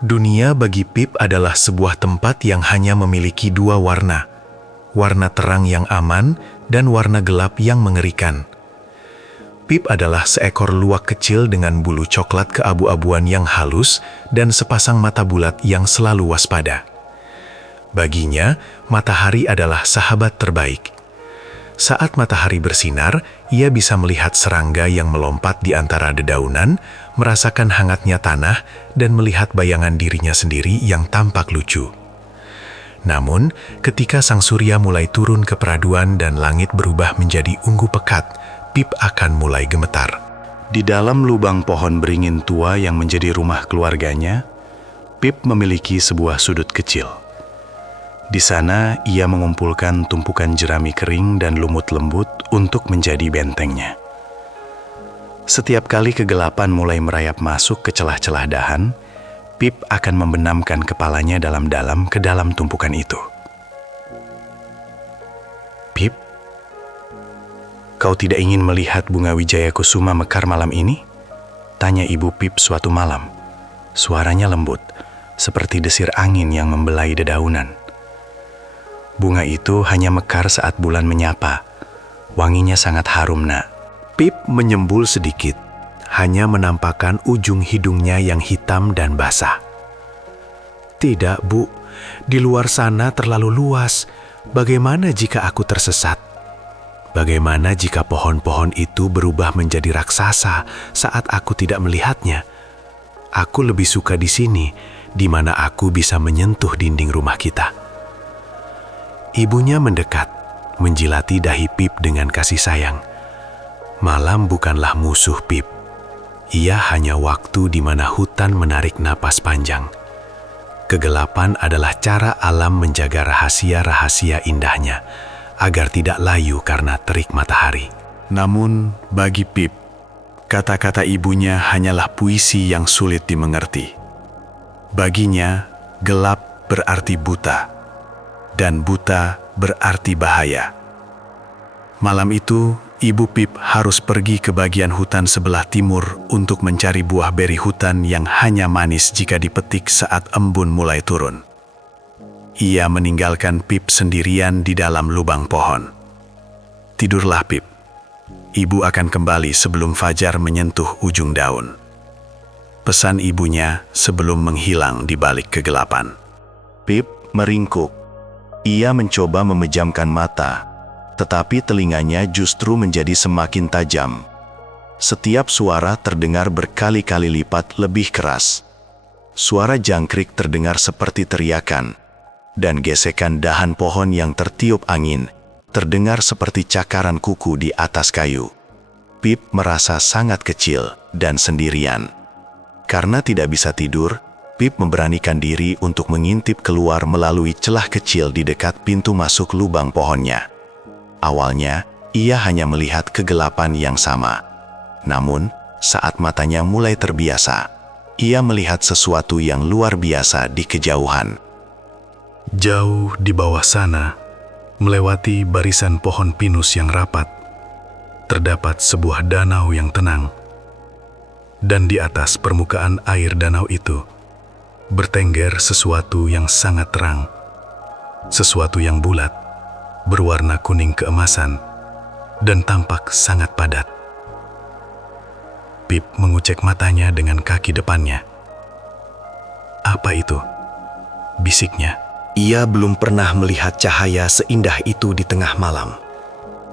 Dunia bagi Pip adalah sebuah tempat yang hanya memiliki dua warna. Warna terang yang aman dan warna gelap yang mengerikan. Pip adalah seekor luwak kecil dengan bulu coklat keabu-abuan yang halus dan sepasang mata bulat yang selalu waspada. Baginya, matahari adalah sahabat terbaik. Saat matahari bersinar, ia bisa melihat serangga yang melompat di antara dedaunan, merasakan hangatnya tanah, dan melihat bayangan dirinya sendiri yang tampak lucu. Namun, ketika sang surya mulai turun ke peraduan dan langit berubah menjadi ungu pekat, Pip akan mulai gemetar. Di dalam lubang pohon beringin tua yang menjadi rumah keluarganya, Pip memiliki sebuah sudut kecil. Di sana, ia mengumpulkan tumpukan jerami kering dan lumut lembut untuk menjadi bentengnya. Setiap kali kegelapan mulai merayap masuk ke celah-celah dahan, Pip akan membenamkan kepalanya dalam-dalam ke dalam tumpukan itu. "Pip, kau tidak ingin melihat bunga wijaya kusuma mekar malam ini?" tanya ibu Pip suatu malam. Suaranya lembut, seperti desir angin yang membelai dedaunan. Bunga itu hanya mekar saat bulan menyapa. Wanginya sangat harum, nak. Pip menyembul sedikit, hanya menampakkan ujung hidungnya yang hitam dan basah. "Tidak, Bu. Di luar sana terlalu luas. Bagaimana jika aku tersesat? Bagaimana jika pohon-pohon itu berubah menjadi raksasa saat aku tidak melihatnya? Aku lebih suka di sini, di mana aku bisa menyentuh dinding rumah kita." Ibunya mendekat, menjilati dahi Pip dengan kasih sayang. Malam bukanlah musuh Pip. Ia hanya waktu di mana hutan menarik napas panjang. Kegelapan adalah cara alam menjaga rahasia-rahasia indahnya, agar tidak layu karena terik matahari. Namun, bagi Pip, kata-kata ibunya hanyalah puisi yang sulit dimengerti. Baginya, gelap berarti buta, dan buta berarti bahaya. Malam itu, ibu Pip harus pergi ke bagian hutan sebelah timur untuk mencari buah beri hutan yang hanya manis jika dipetik saat embun mulai turun. Ia meninggalkan Pip sendirian di dalam lubang pohon. "Tidurlah, Pip. Ibu akan kembali sebelum fajar menyentuh ujung daun," pesan ibunya sebelum menghilang di balik kegelapan. Pip meringkuk. Ia mencoba memejamkan mata, tetapi telinganya justru menjadi semakin tajam. Setiap suara terdengar berkali-kali lipat lebih keras. Suara jangkrik terdengar seperti teriakan, dan gesekan dahan pohon yang tertiup angin terdengar seperti cakaran kuku di atas kayu. Pip merasa sangat kecil dan sendirian. Karena tidak bisa tidur, Pip memberanikan diri untuk mengintip keluar melalui celah kecil di dekat pintu masuk lubang pohonnya. Awalnya, ia hanya melihat kegelapan yang sama. Namun, saat matanya mulai terbiasa, ia melihat sesuatu yang luar biasa di kejauhan. Jauh di bawah sana, melewati barisan pohon pinus yang rapat, terdapat sebuah danau yang tenang. Dan di atas permukaan air danau itu, bertengger sesuatu yang sangat terang, sesuatu yang bulat, berwarna kuning keemasan, dan tampak sangat padat. Pip mengucek matanya dengan kaki depannya. "Apa itu?" bisiknya. Ia belum pernah melihat cahaya seindah itu di tengah malam.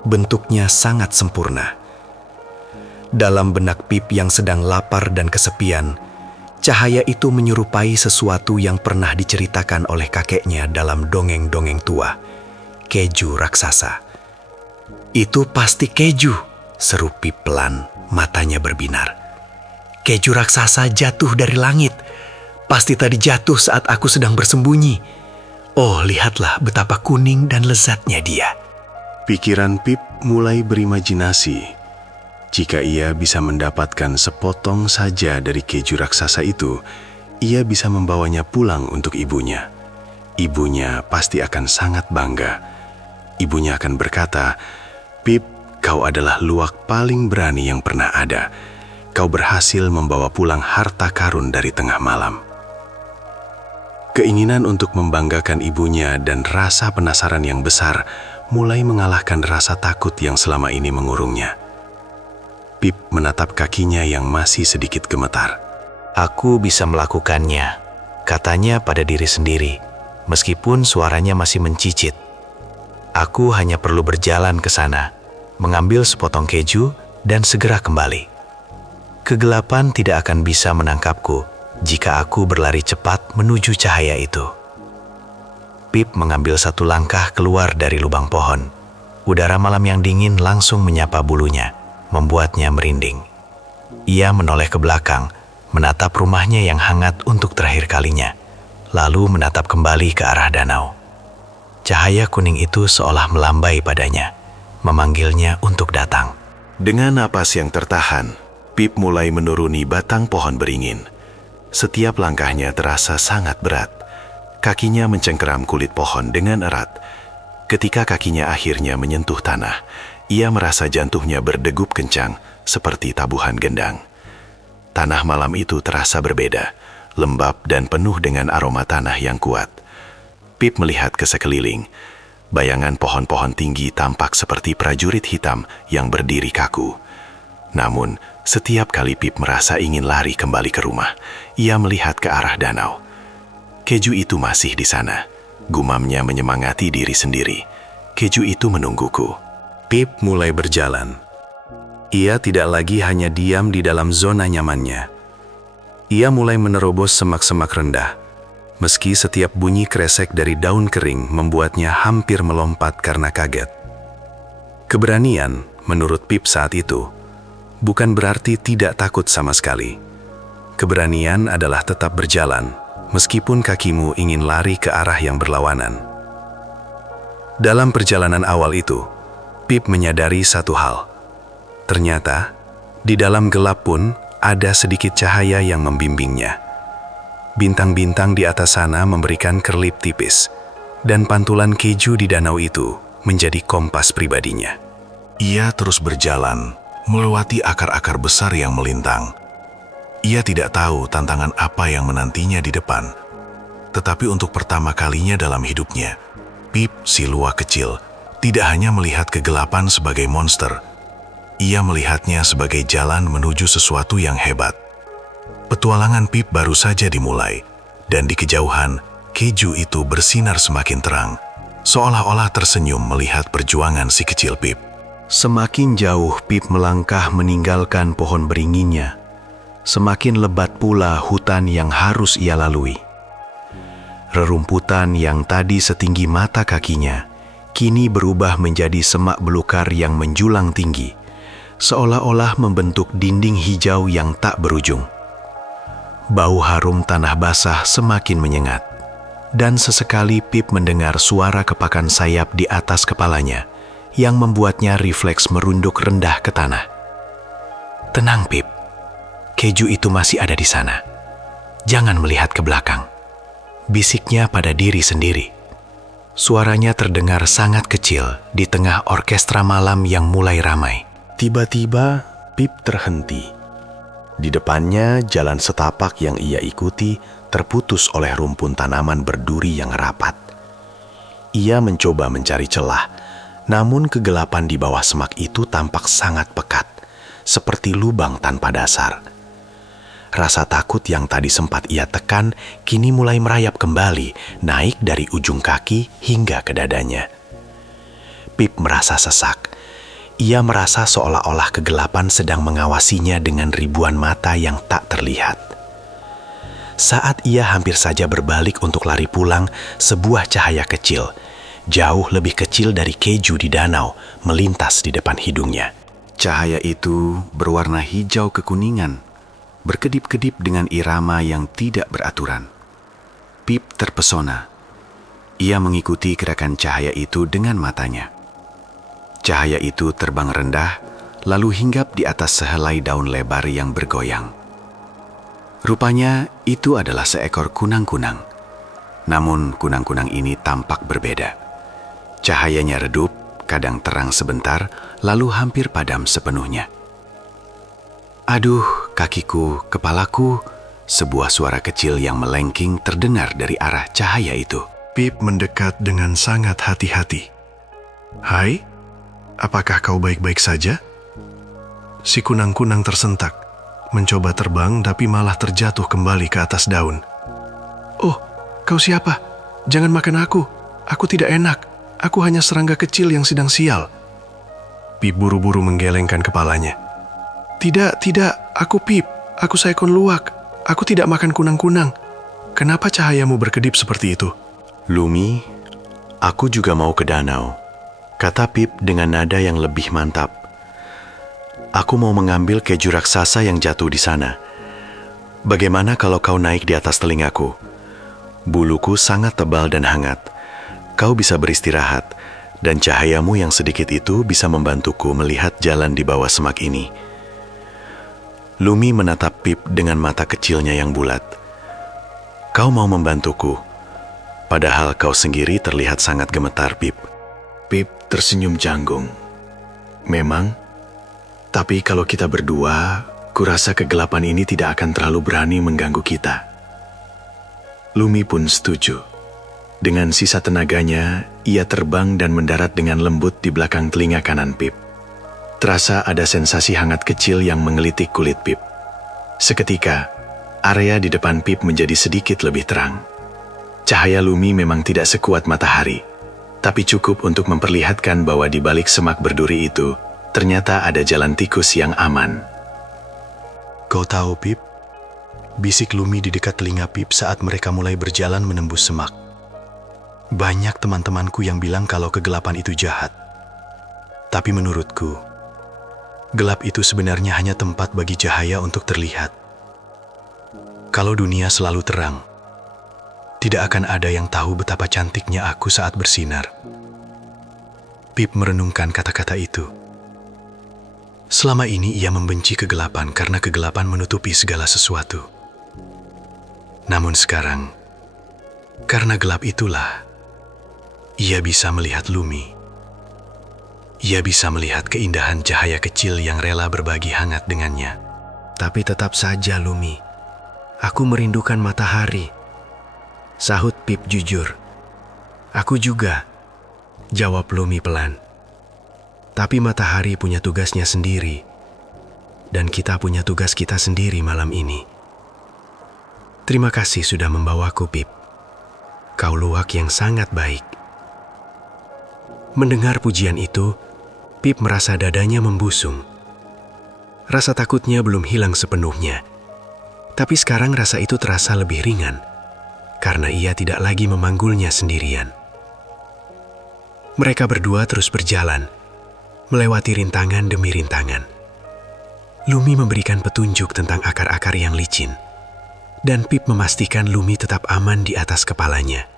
Bentuknya sangat sempurna. Dalam benak Pip yang sedang lapar dan kesepian, cahaya itu menyerupai sesuatu yang pernah diceritakan oleh kakeknya dalam dongeng-dongeng tua. Keju raksasa. "Itu pasti keju," seru Pip pelan, matanya berbinar. "Keju raksasa jatuh dari langit. Pasti tadi jatuh saat aku sedang bersembunyi. Oh, lihatlah betapa kuning dan lezatnya dia." Pikiran Pip mulai berimajinasi. Jika ia bisa mendapatkan sepotong saja dari keju raksasa itu, ia bisa membawanya pulang untuk ibunya. Ibunya pasti akan sangat bangga. Ibunya akan berkata, "Pip, kau adalah luwak paling berani yang pernah ada. Kau berhasil membawa pulang harta karun dari tengah malam." Keinginan untuk membanggakan ibunya dan rasa penasaran yang besar mulai mengalahkan rasa takut yang selama ini mengurungnya. Pip menatap kakinya yang masih sedikit gemetar. Aku bisa melakukannya, katanya pada diri sendiri, meskipun suaranya masih mencicit. Aku hanya perlu berjalan ke sana, mengambil sepotong keju, dan segera kembali. Kegelapan tidak akan bisa menangkapku jika aku berlari cepat menuju cahaya itu. Pip mengambil satu langkah keluar dari lubang pohon. Udara malam yang dingin langsung menyapa bulunya, membuatnya merinding. Ia menoleh ke belakang, menatap rumahnya yang hangat untuk terakhir kalinya, lalu menatap kembali ke arah danau. Cahaya kuning itu seolah melambai padanya, memanggilnya untuk datang. Dengan napas yang tertahan, Pip mulai menuruni batang pohon beringin. Setiap langkahnya terasa sangat berat. Kakinya mencengkeram kulit pohon dengan erat. Ketika kakinya akhirnya menyentuh tanah, ia merasa jantungnya berdegup kencang seperti tabuhan gendang. Tanah malam itu terasa berbeda, lembab dan penuh dengan aroma tanah yang kuat. Pip melihat ke sekeliling. Bayangan pohon-pohon tinggi tampak seperti prajurit hitam yang berdiri kaku. Namun, setiap kali Pip merasa ingin lari kembali ke rumah, ia melihat ke arah danau. Keju itu masih di sana. Gumamnya menyemangati diri sendiri. Keju itu menungguku. Pip mulai berjalan. Ia tidak lagi hanya diam di dalam zona nyamannya. Ia mulai menerobos semak-semak rendah. Meski setiap bunyi kresek dari daun kering membuatnya hampir melompat karena kaget. Keberanian, menurut Pip saat itu, bukan berarti tidak takut sama sekali. Keberanian adalah tetap berjalan, meskipun kakimu ingin lari ke arah yang berlawanan. Dalam perjalanan awal itu, Pip menyadari satu hal. Ternyata, di dalam gelap pun ada sedikit cahaya yang membimbingnya. Bintang-bintang di atas sana memberikan kerlip tipis, dan pantulan keju di danau itu menjadi kompas pribadinya. Ia terus berjalan, melewati akar-akar besar yang melintang. Ia tidak tahu tantangan apa yang menantinya di depan. Tetapi untuk pertama kalinya dalam hidupnya, Pip, si luwak kecil, tidak hanya melihat kegelapan sebagai monster. Ia melihatnya sebagai jalan menuju sesuatu yang hebat. Petualangan Pip baru saja dimulai, dan di kejauhan, keju itu bersinar semakin terang, seolah-olah tersenyum melihat perjuangan si kecil Pip. Semakin jauh Pip melangkah meninggalkan pohon beringinnya, semakin lebat pula hutan yang harus ia lalui. Rerumputan yang tadi setinggi mata kakinya, kini berubah menjadi semak belukar yang menjulang tinggi, seolah-olah membentuk dinding hijau yang tak berujung. Bau harum tanah basah semakin menyengat, dan sesekali Pip mendengar suara kepakan sayap di atas kepalanya yang membuatnya refleks merunduk rendah ke tanah. Tenang Pip, keju itu masih ada di sana. Jangan melihat ke belakang, bisiknya pada diri sendiri. Suaranya terdengar sangat kecil di tengah orkestra malam yang mulai ramai. Tiba-tiba Pip terhenti. Di depannya, jalan setapak yang ia ikuti terputus oleh rumpun tanaman berduri yang rapat. Ia mencoba mencari celah, namun kegelapan di bawah semak itu tampak sangat pekat, seperti lubang tanpa dasar. Rasa takut yang tadi sempat ia tekan, kini mulai merayap kembali, naik dari ujung kaki hingga ke dadanya. Pip merasa sesak. Ia merasa seolah-olah kegelapan sedang mengawasinya dengan ribuan mata yang tak terlihat. Saat ia hampir saja berbalik untuk lari pulang, sebuah cahaya kecil, jauh lebih kecil dari keju di danau, melintas di depan hidungnya. Cahaya itu berwarna hijau kekuningan, berkedip-kedip dengan irama yang tidak beraturan. Pip terpesona. Ia mengikuti gerakan cahaya itu dengan matanya. Cahaya itu terbang rendah, lalu hinggap di atas sehelai daun lebar yang bergoyang. Rupanya itu adalah seekor kunang-kunang. Namun kunang-kunang ini tampak berbeda. Cahayanya redup, kadang terang sebentar, lalu hampir padam sepenuhnya. Aduh, kakiku, kepalaku, Sebuah suara kecil yang melengking terdengar dari arah cahaya itu. Pip mendekat dengan sangat hati-hati. "Hai, apakah kau baik-baik saja?" Si kunang-kunang tersentak, mencoba terbang tapi malah terjatuh kembali ke atas daun. "Oh, kau siapa? Jangan makan aku. Aku tidak enak. Aku hanya serangga kecil yang sedang sial." Pip buru-buru menggelengkan kepalanya. Tidak, aku Pip. Aku seekor luwak. Aku tidak makan kunang-kunang. Kenapa cahayamu berkedip seperti itu?" "Lumi, aku juga mau ke danau," kata Pip dengan nada yang lebih mantap. "Aku mau mengambil keju raksasa yang jatuh di sana. Bagaimana kalau kau naik di atas telingaku? Buluku sangat tebal dan hangat. Kau bisa beristirahat, dan cahayamu yang sedikit itu bisa membantuku melihat jalan di bawah semak ini." Lumi menatap Pip dengan mata kecilnya yang bulat. "Kau mau membantuku? Padahal kau sendiri terlihat sangat gemetar, Pip." Pip tersenyum canggung. "Memang, tapi kalau kita berdua, kurasa kegelapan ini tidak akan terlalu berani mengganggu kita." Lumi pun setuju. Dengan sisa tenaganya, ia terbang dan mendarat dengan lembut di belakang telinga kanan Pip. Terasa ada sensasi hangat kecil yang mengelitik kulit Pip. Seketika, area di depan Pip menjadi sedikit lebih terang. Cahaya Lumi memang tidak sekuat matahari, tapi cukup untuk memperlihatkan bahwa di balik semak berduri itu, ternyata ada jalan tikus yang aman. Kau tahu, Pip? Bisik Lumi di dekat telinga Pip saat mereka mulai berjalan menembus semak. Banyak teman-temanku yang bilang kalau kegelapan itu jahat. Tapi menurutku, gelap itu sebenarnya hanya tempat bagi cahaya untuk terlihat. Kalau dunia selalu terang, tidak akan ada yang tahu betapa cantiknya aku saat bersinar. Pip merenungkan kata-kata itu. Selama ini ia membenci kegelapan karena kegelapan menutupi segala sesuatu. Namun sekarang, karena gelap itulah, ia bisa melihat Lumi. Ia bisa melihat keindahan cahaya kecil yang rela berbagi hangat dengannya. "Tapi tetap saja, Lumi, aku merindukan matahari," sahut Pip jujur. "Aku juga," jawab Lumi pelan. "Tapi matahari punya tugasnya sendiri, dan kita punya tugas kita sendiri malam ini. Terima kasih sudah membawaku, Pip. Kau luwak yang sangat baik." Mendengar pujian itu, Pip merasa dadanya membusung. Rasa takutnya belum hilang sepenuhnya, tapi sekarang rasa itu terasa lebih ringan, karena ia tidak lagi memanggulnya sendirian. Mereka berdua terus berjalan, melewati rintangan demi rintangan. Lumi memberikan petunjuk tentang akar-akar yang licin, dan Pip memastikan Lumi tetap aman di atas kepalanya.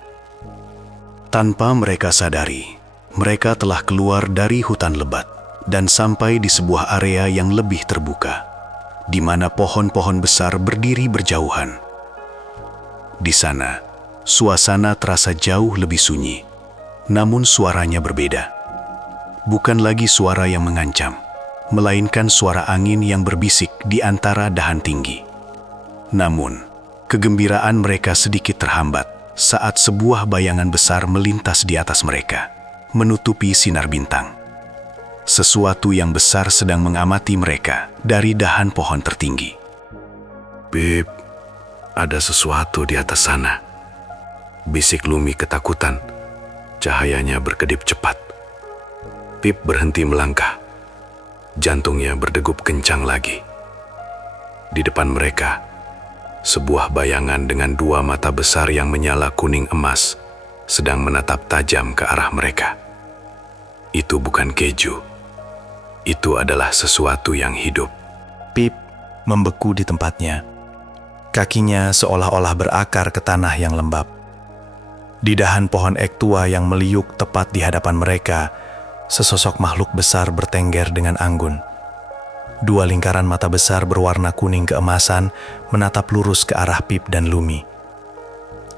Tanpa mereka sadari, mereka telah keluar dari hutan lebat dan sampai di sebuah area yang lebih terbuka, di mana pohon-pohon besar berdiri berjauhan. Di sana, suasana terasa jauh lebih sunyi, namun suaranya berbeda. Bukan lagi suara yang mengancam, melainkan suara angin yang berbisik di antara dahan tinggi. Namun, kegembiraan mereka sedikit terhambat saat sebuah bayangan besar melintas di atas mereka, menutupi sinar bintang. Sesuatu yang besar sedang mengamati mereka dari dahan pohon tertinggi. "Pip, ada sesuatu di atas sana," bisik Lumi ketakutan. Cahayanya berkedip cepat. Pip berhenti melangkah. Jantungnya berdegup kencang lagi. Di depan mereka, sebuah bayangan dengan dua mata besar yang menyala kuning emas sedang menatap tajam ke arah mereka. Itu bukan keju. Itu adalah sesuatu yang hidup. Pip membeku di tempatnya. Kakinya seolah-olah berakar ke tanah yang lembab. Di dahan pohon ek tua yang meliuk tepat di hadapan mereka, sesosok makhluk besar bertengger dengan anggun. Dua lingkaran mata besar berwarna kuning keemasan menatap lurus ke arah Pip dan Lumi.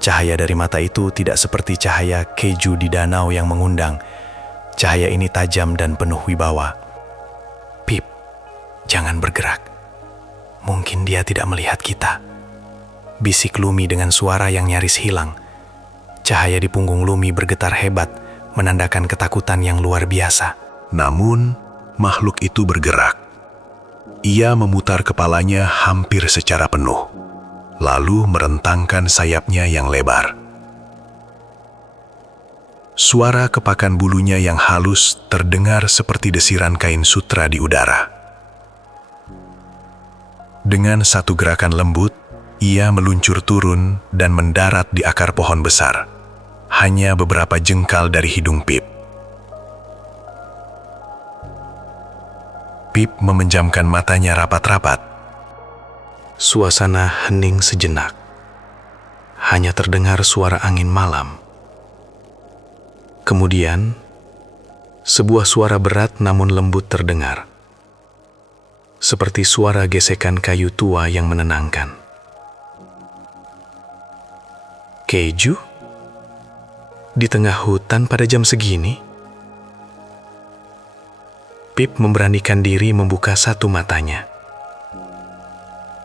Cahaya dari mata itu tidak seperti cahaya keju di danau yang mengundang. Cahaya ini tajam dan penuh wibawa. "Pip, jangan bergerak. Mungkin dia tidak melihat kita," bisik Lumi dengan suara yang nyaris hilang. Cahaya di punggung Lumi bergetar hebat, menandakan ketakutan yang luar biasa. Namun, makhluk itu bergerak. Ia memutar kepalanya hampir secara penuh, lalu merentangkan sayapnya yang lebar. Suara kepakan bulunya yang halus terdengar seperti desiran kain sutra di udara. Dengan satu gerakan lembut, ia meluncur turun dan mendarat di akar pohon besar, hanya beberapa jengkal dari hidung Pip. Pip memejamkan matanya rapat-rapat. Suasana hening sejenak. Hanya terdengar suara angin malam. Kemudian, sebuah suara berat namun lembut terdengar. Seperti suara gesekan kayu tua yang menenangkan. Keju? Di tengah hutan pada jam segini? Pip memberanikan diri membuka satu matanya.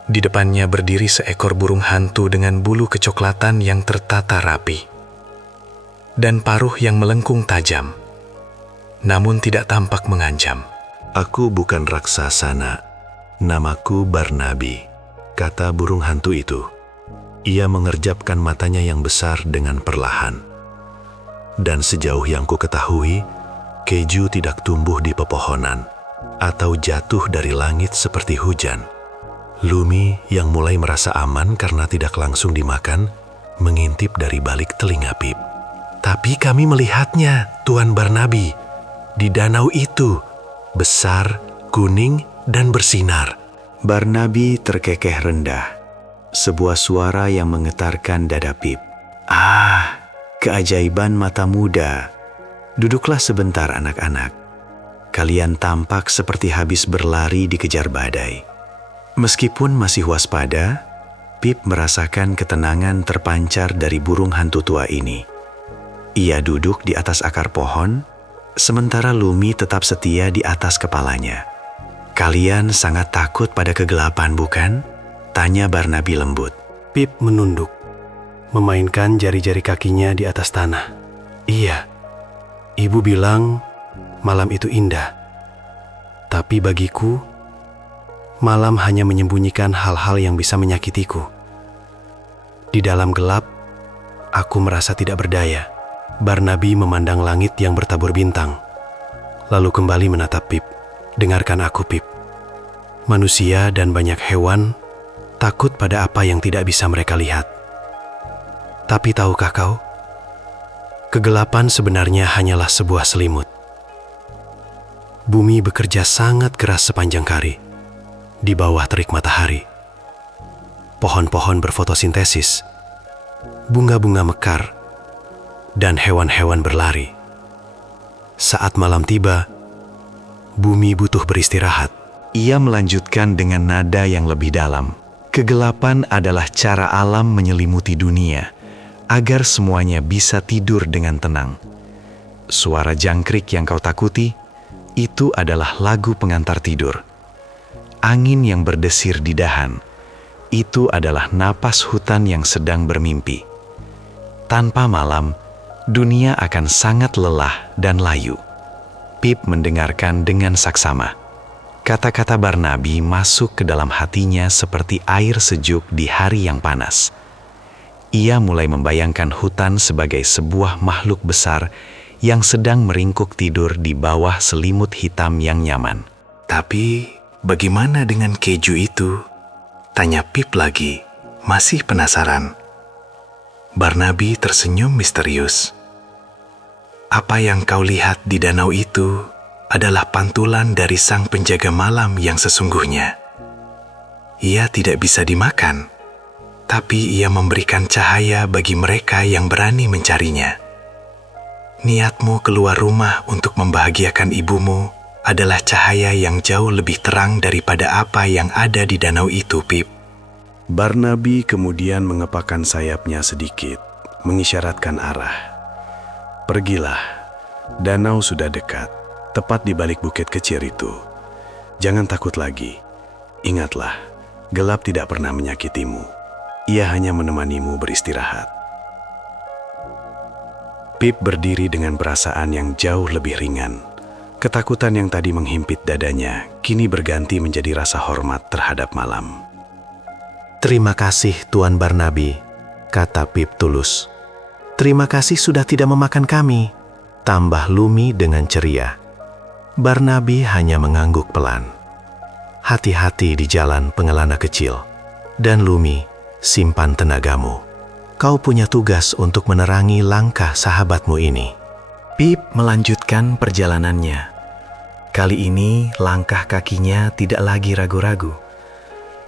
Di depannya berdiri seekor burung hantu dengan bulu kecoklatan yang tertata rapi dan paruh yang melengkung tajam, namun tidak tampak mengancam. "Aku bukan raksasa, Nak. Namaku Barnaby," kata burung hantu itu. Ia mengerjapkan matanya yang besar dengan perlahan. "Dan sejauh yang ku ketahui, keju tidak tumbuh di pepohonan atau jatuh dari langit seperti hujan." Lumi yang mulai merasa aman karena tidak langsung dimakan, mengintip dari balik telinga Pip. "Tapi kami melihatnya, Tuan Barnaby, di danau itu, besar, kuning, dan bersinar." Barnaby terkekeh rendah. Sebuah suara yang menggetarkan dada Pip. "Ah, keajaiban mata muda. Duduklah sebentar anak-anak. Kalian tampak seperti habis berlari dikejar badai." Meskipun masih waspada, Pip merasakan ketenangan terpancar dari burung hantu tua ini. Ia duduk di atas akar pohon, sementara Lumi tetap setia di atas kepalanya. "Kalian sangat takut pada kegelapan, bukan?" tanya Barnaby lembut. Pip menunduk, memainkan jari-jari kakinya di atas tanah. "Iya, ibu bilang malam itu indah. Tapi bagiku, malam hanya menyembunyikan hal-hal yang bisa menyakitiku. Di dalam gelap, aku merasa tidak berdaya." Barnaby memandang langit yang bertabur bintang, lalu kembali menatap Pip. "Dengarkan aku, Pip. Manusia dan banyak hewan takut pada apa yang tidak bisa mereka lihat. Tapi tahukah kau, kegelapan sebenarnya hanyalah sebuah selimut. Bumi bekerja sangat keras sepanjang hari, di bawah terik matahari. Pohon-pohon berfotosintesis, bunga-bunga mekar, dan hewan-hewan berlari. Saat malam tiba, bumi butuh beristirahat." Ia melanjutkan dengan nada yang lebih dalam. "Kegelapan adalah cara alam menyelimuti dunia, agar semuanya bisa tidur dengan tenang. Suara jangkrik yang kau takuti, itu adalah lagu pengantar tidur. Angin yang berdesir di dahan, itu adalah napas hutan yang sedang bermimpi. Tanpa malam, dunia akan sangat lelah dan layu." Pip mendengarkan dengan saksama. Kata-kata Barnaby masuk ke dalam hatinya seperti air sejuk di hari yang panas. Ia mulai membayangkan hutan sebagai sebuah makhluk besar yang sedang meringkuk tidur di bawah selimut hitam yang nyaman. Tapi bagaimana dengan keju itu? Tanya Pip lagi, masih penasaran. Barnaby tersenyum misterius. "Apa yang kau lihat di danau itu adalah pantulan dari sang penjaga malam yang sesungguhnya. Ia tidak bisa dimakan, tapi ia memberikan cahaya bagi mereka yang berani mencarinya. Niatmu keluar rumah untuk membahagiakan ibumu adalah cahaya yang jauh lebih terang daripada apa yang ada di danau itu, Pip." Barnaby kemudian mengepakkan sayapnya sedikit, mengisyaratkan arah. "Pergilah, danau sudah dekat, tepat di balik bukit kecil itu. Jangan takut lagi. Ingatlah, gelap tidak pernah menyakitimu." Ia hanya menemanimu beristirahat. Pip berdiri dengan perasaan yang jauh lebih ringan. Ketakutan yang tadi menghimpit dadanya kini berganti menjadi rasa hormat terhadap malam. Terima kasih Tuan Barnaby, kata Pip tulus. Terima kasih sudah tidak memakan kami, tambah Lumi dengan ceria. Barnaby hanya mengangguk pelan. Hati-hati di jalan pengelana kecil. Dan Lumi, simpan tenagamu. Kau punya tugas untuk menerangi langkah sahabatmu ini. Pip melanjutkan perjalanannya. Kali ini langkah kakinya tidak lagi ragu-ragu.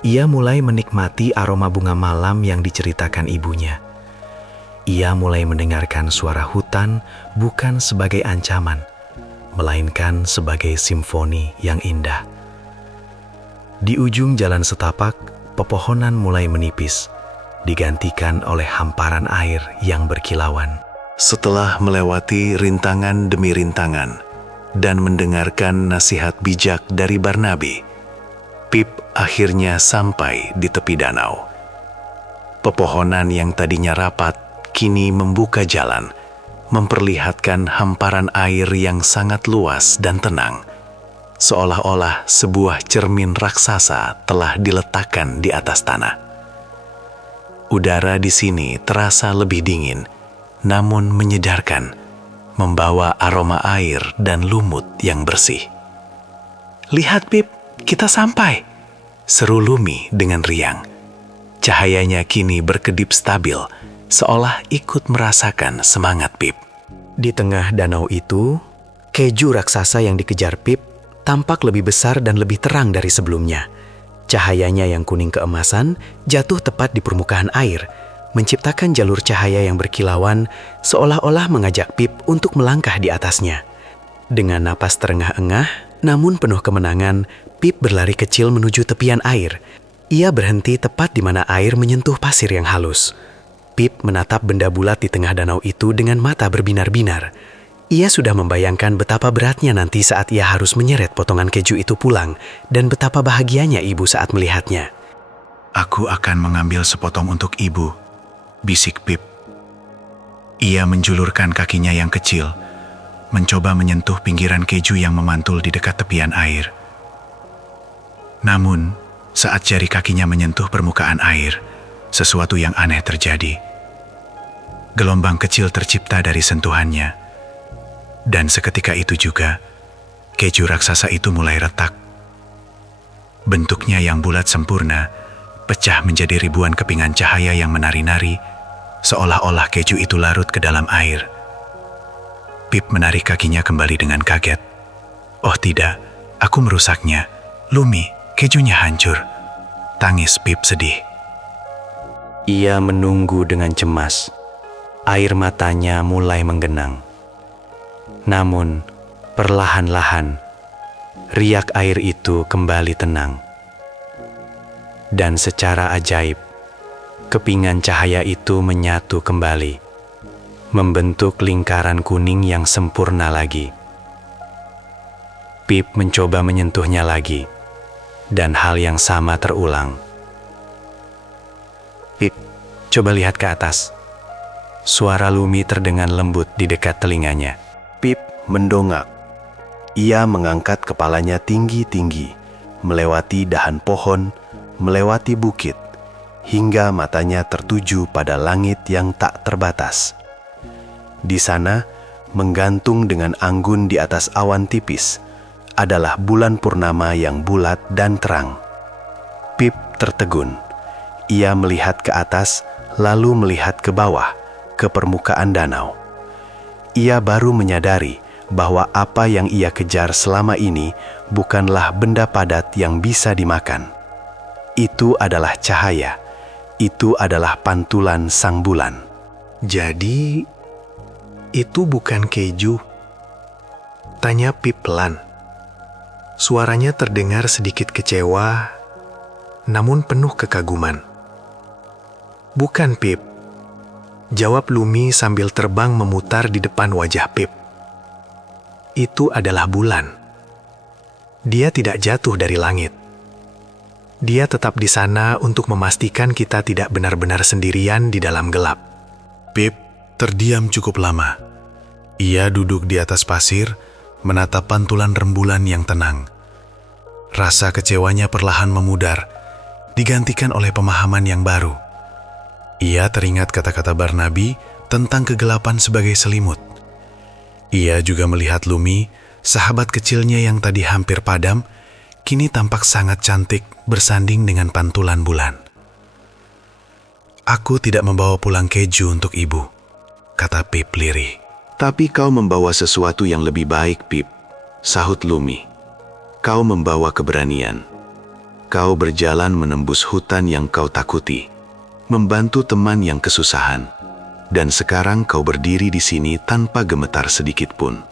Ia mulai menikmati aroma bunga malam yang diceritakan ibunya. Ia mulai mendengarkan suara hutan bukan sebagai ancaman, melainkan sebagai simfoni yang indah. Di ujung jalan setapak, pepohonan mulai menipis, digantikan oleh hamparan air yang berkilauan. Setelah melewati rintangan demi rintangan dan mendengarkan nasihat bijak dari Barnaby, Pip akhirnya sampai di tepi danau. Pepohonan yang tadinya rapat kini membuka jalan, memperlihatkan hamparan air yang sangat luas dan tenang, seolah-olah sebuah cermin raksasa telah diletakkan di atas tanah. Udara di sini terasa lebih dingin, namun menyegarkan, membawa aroma air dan lumut yang bersih. "Lihat, Pip, kita sampai!" seru Lumi dengan riang. Cahayanya kini berkedip stabil, seolah ikut merasakan semangat Pip. Di tengah danau itu, keju raksasa yang dikejar Pip tampak lebih besar dan lebih terang dari sebelumnya. Cahayanya yang kuning keemasan jatuh tepat di permukaan air, menciptakan jalur cahaya yang berkilauan seolah-olah mengajak Pip untuk melangkah di atasnya. Dengan napas terengah-engah, namun penuh kemenangan, Pip berlari kecil menuju tepian air. Ia berhenti tepat di mana air menyentuh pasir yang halus. Pip menatap benda bulat di tengah danau itu dengan mata berbinar-binar. Ia sudah membayangkan betapa beratnya nanti saat ia harus menyeret potongan keju itu pulang, dan betapa bahagianya ibu saat melihatnya. "Aku akan mengambil sepotong untuk ibu," bisik Pip. Ia menjulurkan kakinya yang kecil, mencoba menyentuh pinggiran keju yang memantul di dekat tepian air. Namun, saat jari kakinya menyentuh permukaan air, sesuatu yang aneh terjadi. Gelombang kecil tercipta dari sentuhannya, dan seketika itu juga, keju raksasa itu mulai retak. Bentuknya yang bulat sempurna, pecah menjadi ribuan kepingan cahaya yang menari-nari, seolah-olah keju itu larut ke dalam air. Pip menarik kakinya kembali dengan kaget. "Oh tidak, aku merusaknya. Lumi, kejunya hancur," tangis Pip sedih. Ia menunggu dengan cemas. Air matanya mulai menggenang. Namun, perlahan-lahan, riak air itu kembali tenang. Dan secara ajaib, kepingan cahaya itu menyatu kembali, membentuk lingkaran kuning yang sempurna lagi. Pip mencoba menyentuhnya lagi, dan hal yang sama terulang. "Pip, coba lihat ke atas." Suara Lumi terdengar lembut di dekat telinganya. Pip mendongak. Ia mengangkat kepalanya tinggi-tinggi, melewati dahan pohon, melewati bukit, hingga matanya tertuju pada langit yang tak terbatas. Di sana, menggantung dengan anggun di atas awan tipis, adalah bulan purnama yang bulat dan terang. Pip tertegun. Ia melihat ke atas, lalu melihat ke bawah, ke permukaan danau. Ia baru menyadari bahwa apa yang ia kejar selama ini bukanlah benda padat yang bisa dimakan. Itu adalah cahaya. Itu adalah pantulan sang bulan. "Jadi, itu bukan keju?" tanya Pip pelan. Suaranya terdengar sedikit kecewa, namun penuh kekaguman. "Bukan, Pip," jawab Lumi sambil terbang memutar di depan wajah Pip. "Itu adalah bulan. Dia tidak jatuh dari langit. Dia tetap di sana untuk memastikan kita tidak benar-benar sendirian di dalam gelap. Pip terdiam cukup lama. Ia duduk di atas pasir, menatap pantulan rembulan yang tenang. Rasa kecewanya perlahan memudar, digantikan oleh pemahaman yang baru. Ia teringat kata-kata Barnaby tentang kegelapan sebagai selimut. Ia juga melihat Lumi, sahabat kecilnya yang tadi hampir padam, kini tampak sangat cantik bersanding dengan pantulan bulan. "Aku tidak membawa pulang keju untuk ibu," kata Pip lirih. Tapi kau membawa sesuatu yang lebih baik, Pip, sahut Lumi. Kau membawa keberanian. Kau berjalan menembus hutan yang kau takuti, membantu teman yang kesusahan, dan sekarang kau berdiri di sini tanpa gemetar sedikit pun.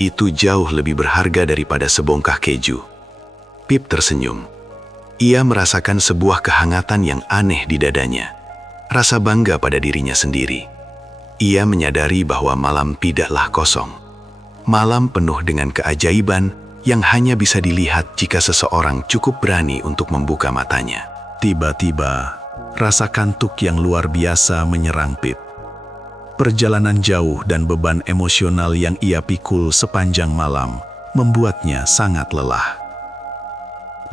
Itu jauh lebih berharga daripada sebongkah keju. Pip tersenyum. Ia merasakan sebuah kehangatan yang aneh di dadanya, rasa bangga pada dirinya sendiri. Ia menyadari bahwa malam tidaklah kosong. Malam penuh dengan keajaiban yang hanya bisa dilihat jika seseorang cukup berani untuk membuka matanya. Tiba-tiba, rasa kantuk yang luar biasa menyerang Pip. Perjalanan jauh dan beban emosional yang ia pikul sepanjang malam membuatnya sangat lelah.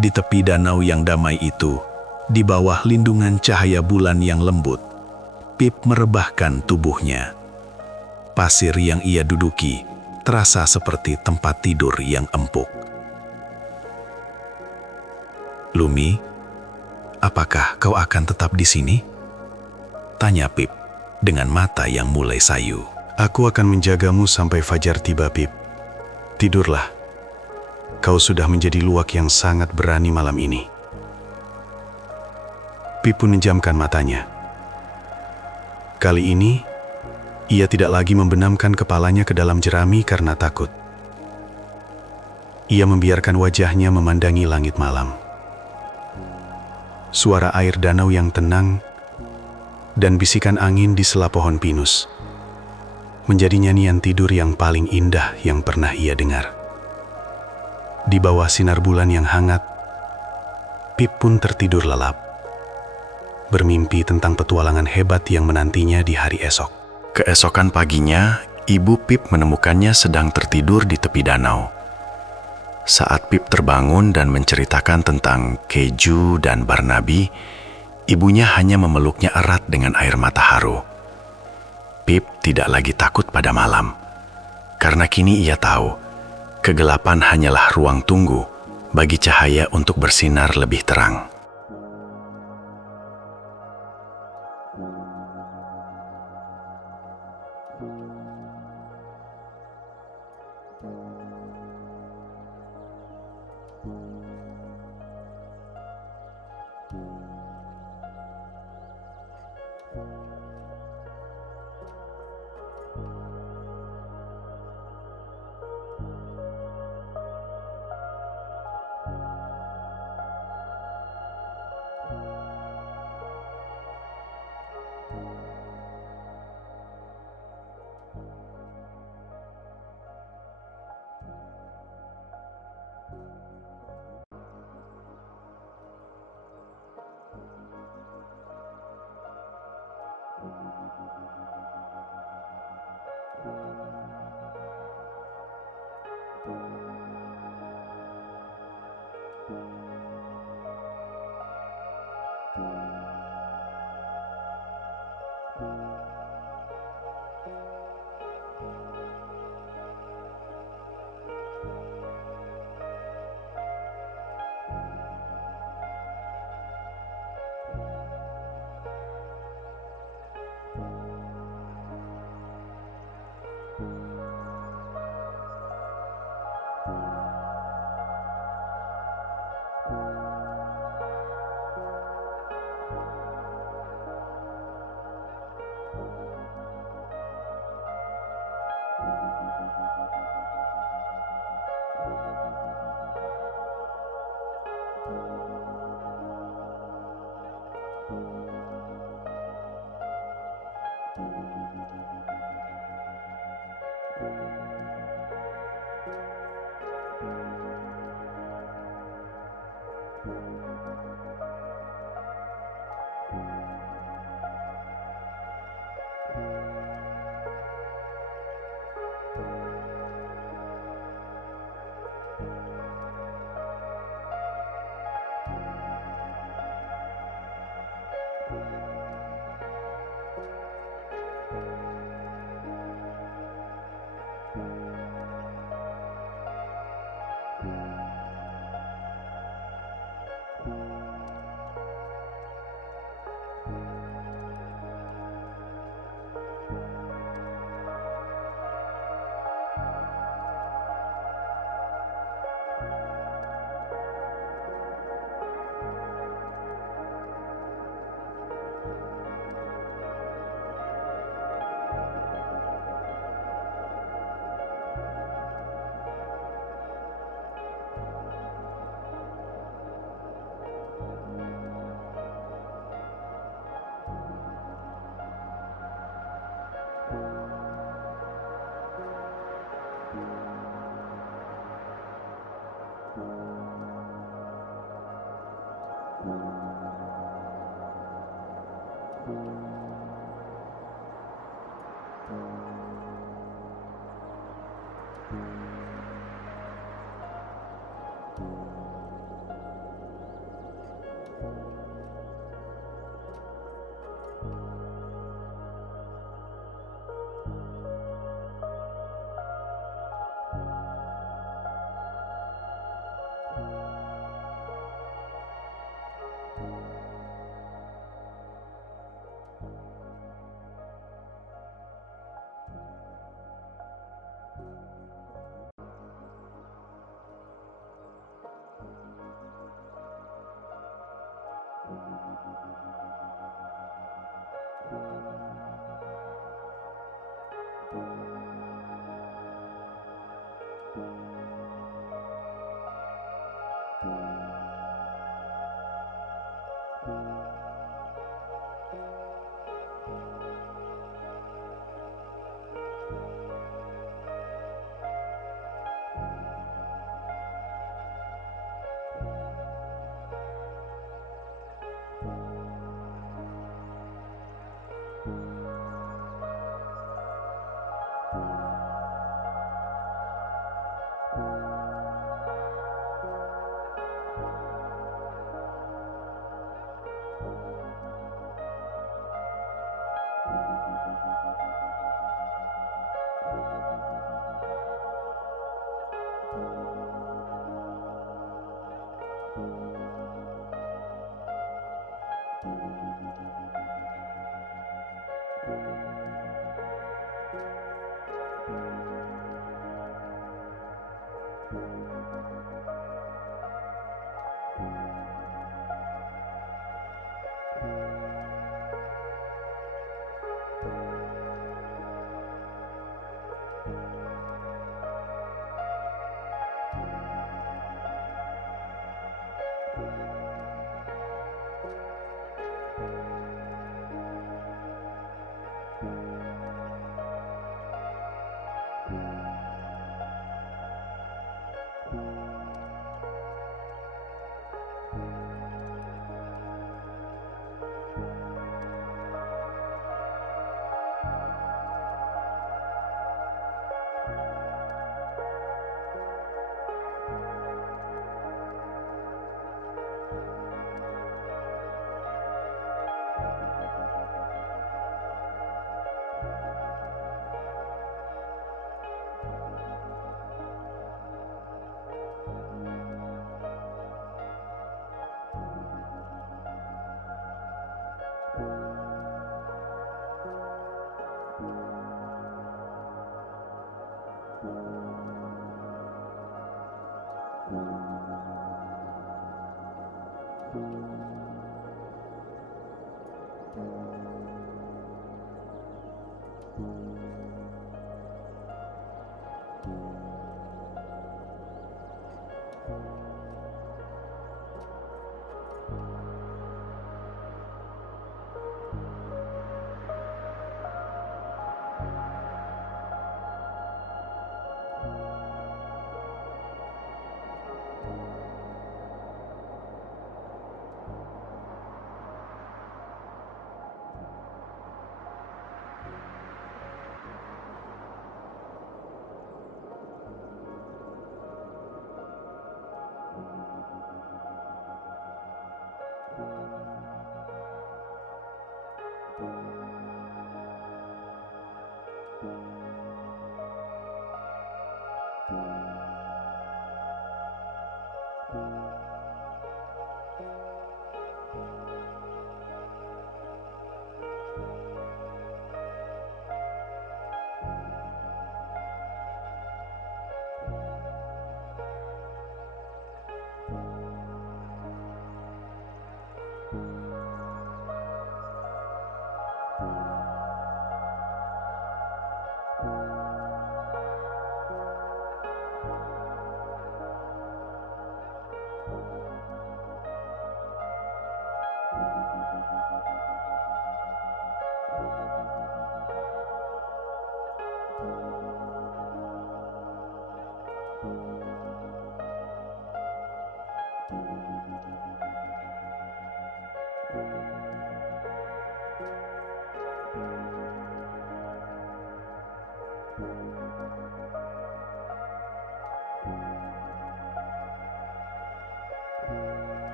Di tepi danau yang damai itu, di bawah lindungan cahaya bulan yang lembut, Pip merebahkan tubuhnya. Pasir yang ia duduki terasa seperti tempat tidur yang empuk. "Lumi, apakah kau akan tetap di sini?" tanya Pip dengan mata yang mulai sayu. "Aku akan menjagamu sampai fajar tiba, Pip. Tidurlah. Kau sudah menjadi luwak yang sangat berani malam ini." Pip pun menjamkan matanya. Kali ini, ia tidak lagi membenamkan kepalanya ke dalam jerami karena takut. Ia membiarkan wajahnya memandangi langit malam. Suara air danau yang tenang dan bisikan angin di sela pohon pinus menjadi nyanyian tidur yang paling indah yang pernah ia dengar. Di bawah sinar bulan yang hangat, Pip pun tertidur lelap, bermimpi tentang petualangan hebat yang menantinya di hari esok. Keesokan paginya, ibu Pip menemukannya sedang tertidur di tepi danau. Saat Pip terbangun dan menceritakan tentang keju dan Barnaby, ibunya hanya memeluknya erat dengan air mata haru. Pip tidak lagi takut pada malam, karena kini ia tahu kegelapan hanyalah ruang tunggu bagi cahaya untuk bersinar lebih terang.